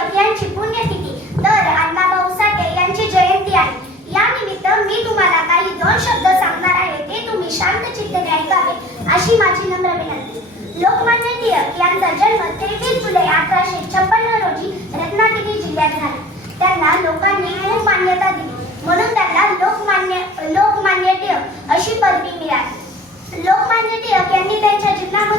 टिळक यांची पुण्यतिथी तर अण्णाभाऊ साठे यांची जयंती आहे. या निमित्त मी तुम्हाला काही 2 शब्द सांगणार आहे, ते तुम्ही शांत चित्ताने ऐकावे अशी माझी नम्र विनंती. लोकमान्य टिळक यांचा जन्म 23 जुलै 1856 रोजी रत्नागिरी जिल्ह्यात झाला. त्यांना लोकांनी खूप मान्यता दिली, म्हणून त्यांना लोकमान्य टिळक अशी पदवी मिळाली. लोकमान्य टिळक यांनी त्यांच्या जीवनामध्ये